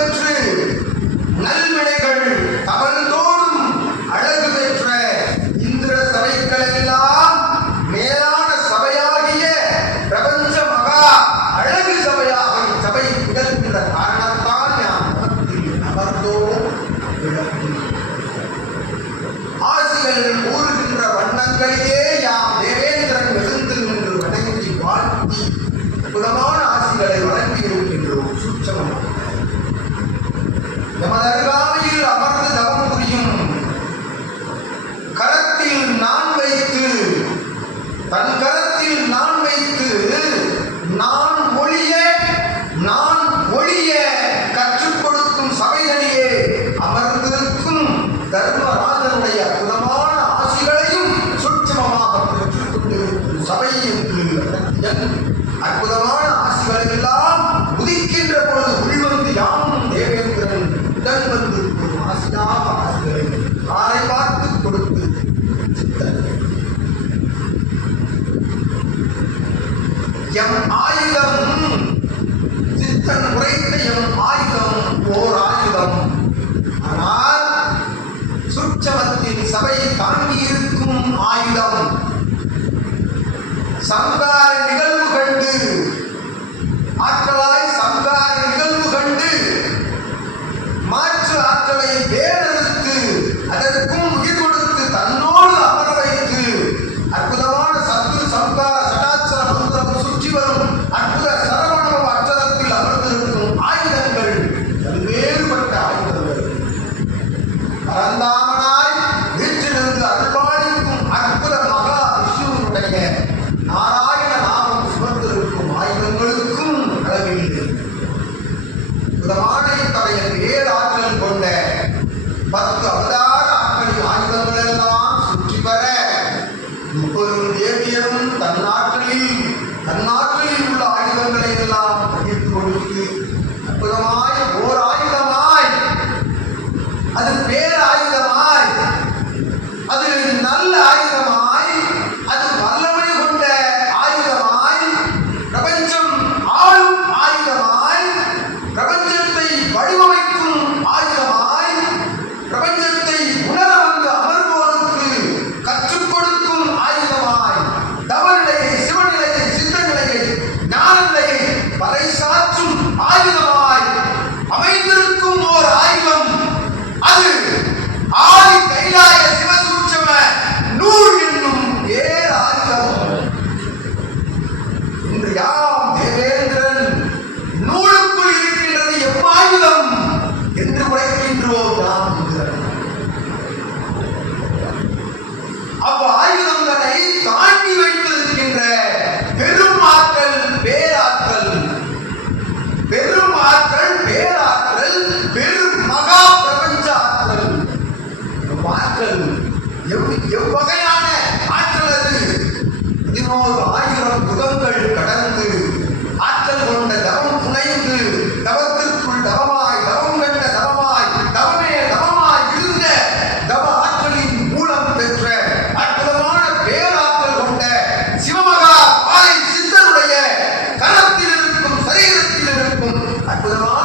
பெற்று நல்வினைகள் தவழ்ந்தோடும் அழகு பெற்ற இந்திர சபைகளெல்லாம் மேலான சபையாகிய பிரபஞ்ச மகா அழகு சபையாக இச்சபை திகழ்கின்ற காரணத்தால் நாம் அமர்ந்தோம். ஆசிகள் கூறுகின்ற வண்ணங்களிலே யாம் தேவேந்திரன் எழுந்து நின்று வணங்கி வாழ்த்தி அற்புதமான ஆசிகளை வழங்கி இருக்கின்றோம். சூட்சமம் எமது அருகாமையில் அமர்ந்து தவம் புரியும் கரத்தில் நான் வைத்து தன் கரத்தில் நான் வைத்து நான் ஒழிய கற்றுக் கொடுக்கும் சபைகளிலே அமர்ந்திருக்கும் தர்மராஜனுடைய அற்புதமான ஆசிகளையும் சூட்சமமாக பெற்றுக் கொண்டிருக்கும் சபை என்று அற்புதமான ஆசிகளை எல்லாம் உதிக்கின்ற பொழுது உள்வந்து யாமும் தேவேந்திரன் உடன் வந்து ஆசியாக ஆசிகளை ஆரை பார்த்து கொடுத்து எம் ஆயுதம் சித்தன் உரைத்த எம் ஆயுதம் ஓர் ஆயுதம். ஆனால் சூட்சமத்தின் சபையை தாங்கி இருக்கும் ஆயுதம் சங்கார நிகழ்வு கண்டு ஆற்றலாய் சங்கார நிகழ்வு கண்டு மாற்று ஆற்றலை வேறறுத்து அதற்கும் உயிர் கொடுத்து தன்னோடு அமர வைத்து அற்புதமான சத்து சங்கார சடாச்சர மந்திரம் சுற்றி வரும் அற்புத சரவணபவ அச்சரத்தில் அமர்ந்திருக்கும் ஆயுதங்கள் பல்வேறுபட்ட ஆயுதங்கள். பரந்தாமனாய் வீற்றிலிருந்து அருள்பாலிக்கும் அற்புத மகா விஷ்ணுவுடைய நாராயண நாமம் சுமந்திருக்கும் ஆயுதங்களுக்கும் அளவில்லை. புதமானையத்தடைய பேராற்றல் கொண்ட 10 அவதார ஆற்றலின் ஆயுதங்கள் எல்லாம் சுற்றி வர முப்பெரும் தேவியரும் தன்னாற்றலில் உள்ள ஆயுதங்களை எல்லாம் பகிர்ந்து கொடுத்து அற்புதமாய் ஓர் ஆயுதமாய் அது பேராயுதமாய் அது நல்ல ஆயுதமாய் அது வல்லமை கொண்ட ஆயுதமாய் பிரபஞ்சம் ஆளும் ஆயுதமாய் பிரபஞ்சத்தை வடிவமைக்கும் ஆயுதமாய் பிரபஞ்சத்தை உணர வந்து அமர்வோருக்கு கற்றுக் கொடுக்கும் ஆயுதமாய் தவநிலையை சிவநிலையை சித்தநிலையை ஞானநிலையை பறைசாற்றும் ஆயுதமாய் அமைந்திருக்கும் ஓர் ஆயுதம் அது ஆதி கைலாய சிவசூட்சம நூல் என்னும் பேராயுதம். இன்று யாம் தேவேந்திரன் நூலுக்குள் இருக்கின்றது எவ்வாயுதம் என்று உரைக்கின்றோம். நாம் அவ்வாயுதங்களை தாண்டி வைத்திருக்கின்ற பெரும் ஆற்றல் பேராற்றல் பெரும் மகா பிரபஞ்ச ஆற்றல். ஆற்றல் எவ்வகையான ஆற்றல் அது? 11,000 யுகங்கள் கடந்து ஆற்றல் கொண்ட தவம் புனைந்து தவத்திற்குள் தவமாய் தவம் கண்ட தவமாய் தவமே தவமாய் இருந்த தவ ஆற்றலின் மூலம் பெற்ற அற்புதமான பேராற்றல் கொண்ட சிவமகா பாலை சித்தனுடைய கரத்தில் இருக்கும் சரீரத்தில் இருக்கும் அற்புதமான